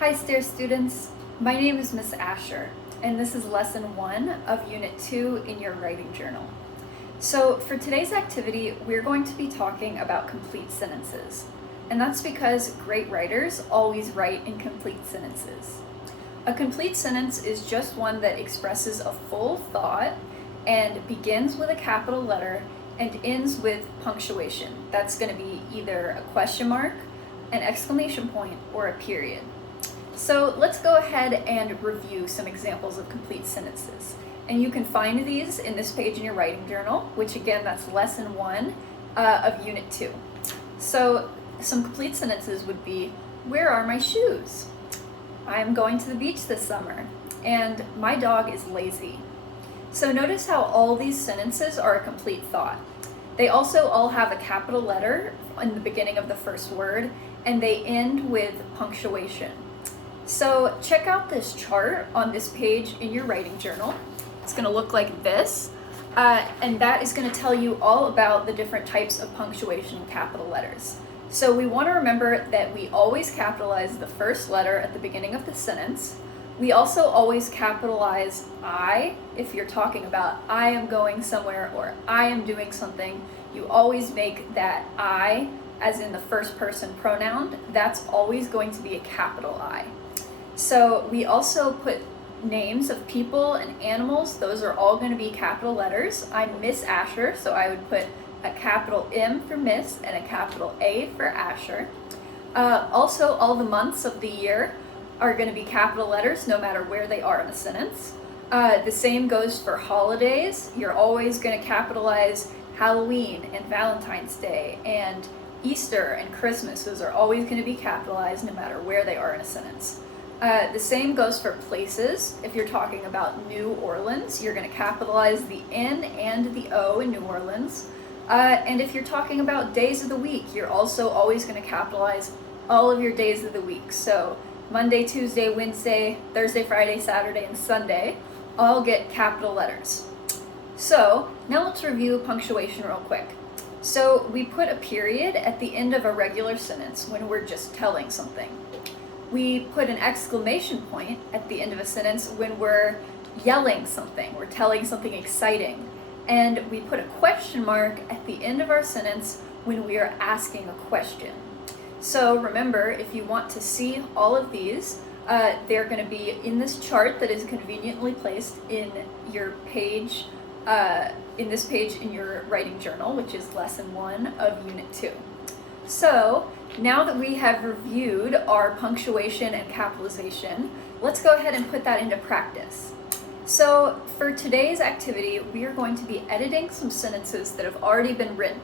Hi STAIR students, my name is Miss Asher and this is lesson 1 of Unit 2 in your writing journal. So for today's activity, we're going to be talking about complete sentences. And that's because great writers always write in complete sentences. A complete sentence is just one that expresses a full thought and begins with a capital letter and ends with punctuation. That's going to be either a question mark, an exclamation point, or a period. So let's go ahead and review some examples of complete sentences. And you can find these in this page in your writing journal, which again, that's lesson 1 of Unit 2. So some complete sentences would be, where are my shoes? I'm going to the beach this summer, and my dog is lazy. So notice how all these sentences are a complete thought. They also all have a capital letter in the beginning of the first word, and they end with punctuation. So check out this chart on this page in your writing journal. It's going to look like this, and that is going to tell you all about the different types of punctuation in capital letters. So we want to remember that we always capitalize the first letter at the beginning of the sentence. We also always capitalize I if you're talking about I am going somewhere or I am doing something. You always make that I, as in the first person pronoun, that's always going to be a capital I. So we also put names of people and animals. Those are all going to be capital letters. I'm Miss Asher, so I would put a capital M for Miss and a capital A for Asher. Also, all the months of the year are going to be capital letters no matter where they are in a sentence. The same goes for holidays. You're always going to capitalize Halloween and Valentine's Day and Easter and Christmas. Those are always going to be capitalized no matter where they are in a sentence. The same goes for places. If you're talking about New Orleans, you're going to capitalize the N and the O in New Orleans. And if you're talking about days of the week, you're also always going to capitalize all of your days of the week. So Monday, Tuesday, Wednesday, Thursday, Friday, Saturday, and Sunday all get capital letters. So now let's review punctuation real quick. So we put a period at the end of a regular sentence when we're just telling something. We put an exclamation point at the end of a sentence when we're yelling something, we're telling something exciting. And we put a question mark at the end of our sentence when we are asking a question. So remember, if you want to see all of these, they're going to be in this chart that is conveniently placed in your page, in this page in your writing journal, which is lesson 1 of Unit 2. So now that we have reviewed our punctuation and capitalization, let's go ahead and put that into practice. So for today's activity, we are going to be editing some sentences that have already been written.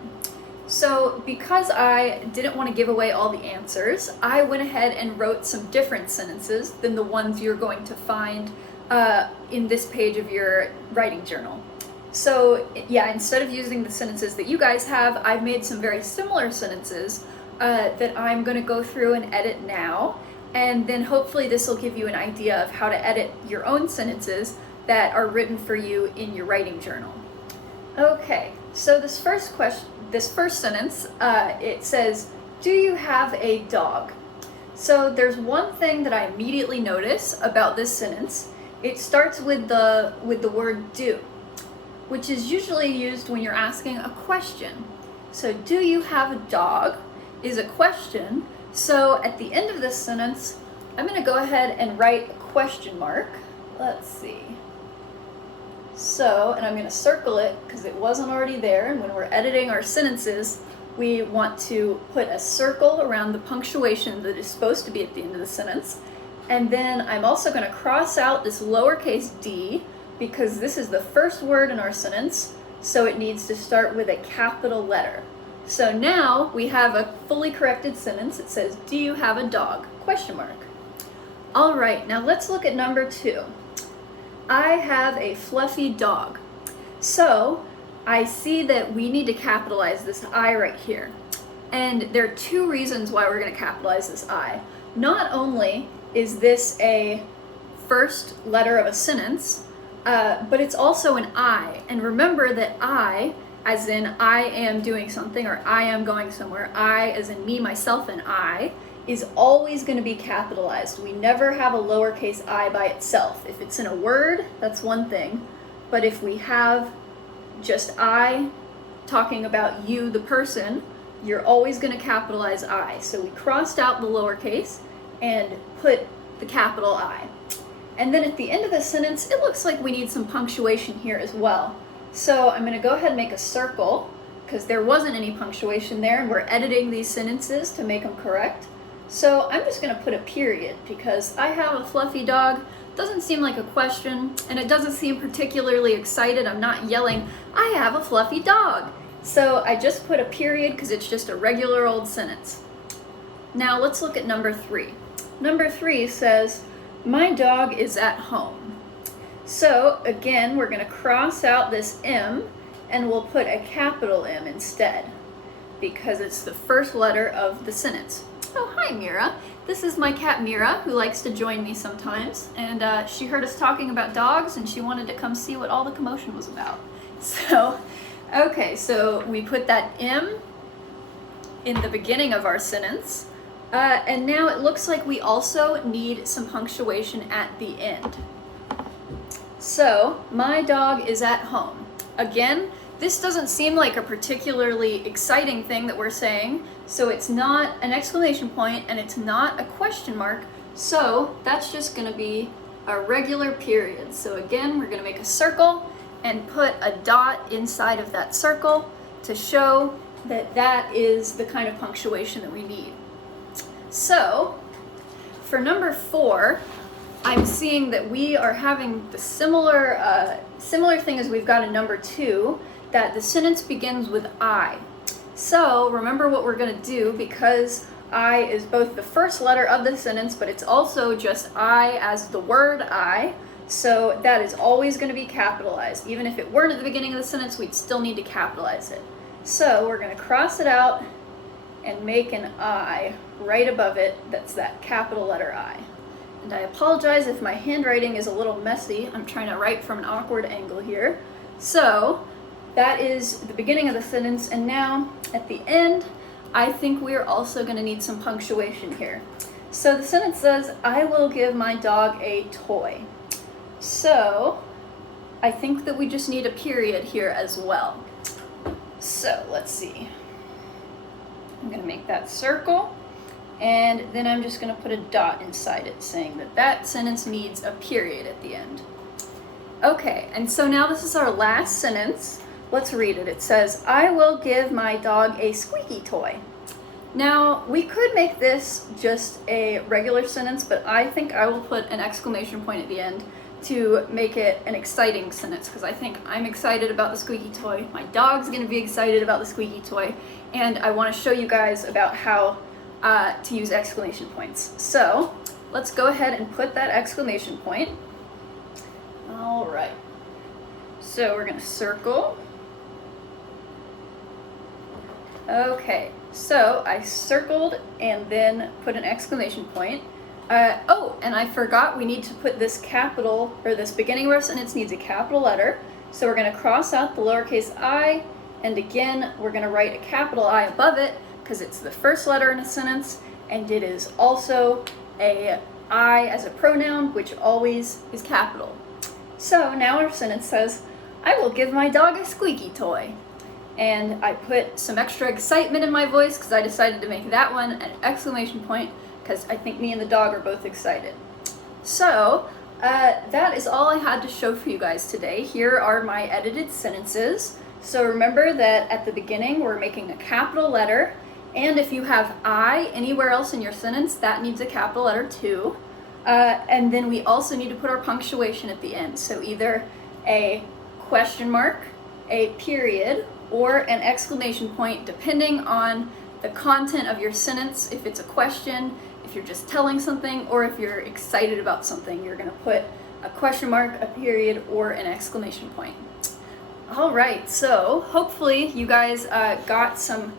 So because I didn't want to give away all the answers, I went ahead and wrote some different sentences than the ones you're going to find in this page of your writing journal. So yeah, instead of using the sentences that you guys have, I've made some very similar sentences that I'm going to go through and edit now. And then hopefully this will give you an idea of how to edit your own sentences that are written for you in your writing journal. Okay, so this first sentence, it says, do you have a dog? So there's one thing that I immediately notice about this sentence. It starts with the word do, which is usually used when you're asking a question. So do you have a dog is a question. So at the end of this sentence, I'm going to go ahead and write a question mark. Let's see. So, and I'm going to circle it because it wasn't already there. And when we're editing our sentences, we want to put a circle around the punctuation that is supposed to be at the end of the sentence. And then I'm also going to cross out this lowercase d because this is the first word in our sentence. So it needs to start with a capital letter. So now we have a fully corrected sentence. It says, do you have a dog? Question mark. All right, now let's look at number 2. I have a fluffy dog. So I see that we need to capitalize this I right here. And there are 2 reasons why we're going to capitalize this I. Not only is this a first letter of a sentence, but it's also an I. And remember that I, as in I am doing something or I am going somewhere, I as in me, myself, and I, is always going to be capitalized. We never have a lowercase I by itself. If it's in a word, that's one thing. But if we have just I talking about you, the person, you're always going to capitalize I. So we crossed out the lowercase and put the capital I. And then at the end of the sentence, it looks like we need some punctuation here as well. So I'm going to go ahead and make a circle because there wasn't any punctuation there, and we're editing these sentences to make them correct. So I'm just going to put a period because I have a fluffy dog. Doesn't seem like a question, and it doesn't seem particularly excited. I'm not yelling, I have a fluffy dog. So I just put a period because it's just a regular old sentence. Now let's look at number 3. Number 3 says, my dog is at home. So again, we're going to cross out this M and we'll put a capital M instead because it's the first letter of the sentence. Oh, hi Mira. This is my cat Mira, who likes to join me sometimes, and she heard us talking about dogs and she wanted to come see what all the commotion was about. So, okay, so we put that M in the beginning of our sentence. And now it looks like we also need some punctuation at the end. So, my dog is at home. Again, this doesn't seem like a particularly exciting thing that we're saying, so it's not an exclamation point and it's not a question mark, so that's just going to be a regular period. So again, we're going to make a circle and put a dot inside of that circle to show that that is the kind of punctuation that we need. So, for number 4, I'm seeing that we are having the similar thing as we've got in number 2, that the sentence begins with I. So, remember what we're going to do, because I is both the first letter of the sentence, but it's also just I as the word I, so that is always going to be capitalized. Even if it weren't at the beginning of the sentence, we'd still need to capitalize it. So, we're going to cross it out and make an I right above it. That's that capital letter I. And I apologize if my handwriting is a little messy. I'm trying to write from an awkward angle here. So that is the beginning of the sentence, and now at the end I think we're also going to need some punctuation here. So the sentence says, I will give my dog a toy. So I think that we just need a period here as well. So let's see. I'm going to make that circle, and then I'm just going to put a dot inside it saying that that sentence needs a period at the end. Okay, and so now this is our last sentence. Let's read it. It says, I will give my dog a squeaky toy. Now, we could make this just a regular sentence, but I think I will put an exclamation point at the end to make it an exciting sentence, because I think I'm excited about the squeaky toy, my dog's going to be excited about the squeaky toy, and I want to show you guys about how to use exclamation points. So let's go ahead and put that exclamation point. All right, so we're going to circle. Okay, so I circled and then put an exclamation point. Oh, and I forgot, we need to put this capital, or this beginning of our sentence needs a capital letter. So we're going to cross out the lowercase I, and again, we're going to write a capital I above it because it's the first letter in a sentence, and it is also a I as a pronoun, which always is capital. So now our sentence says, I will give my dog a squeaky toy. And I put some extra excitement in my voice because I decided to make that one an exclamation point, because I think me and the dog are both excited. So that is all I had to show for you guys today. Here are my edited sentences. So remember that at the beginning we're making a capital letter, and if you have I anywhere else in your sentence, that needs a capital letter too. And then we also need to put our punctuation at the end. So either a question mark, a period, or an exclamation point, depending on the content of your sentence. If it's a question, if you're just telling something, or if you're excited about something, you're going to put a question mark, a period, or an exclamation point. All right, so hopefully you guys got some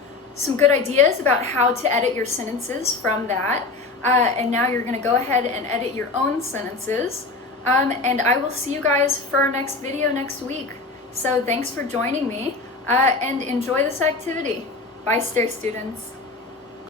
good ideas about how to edit your sentences from that. And now you're going to go ahead and edit your own sentences. And I will see you guys for our next video next week. So thanks for joining me, and enjoy this activity. Bye, STAIR students.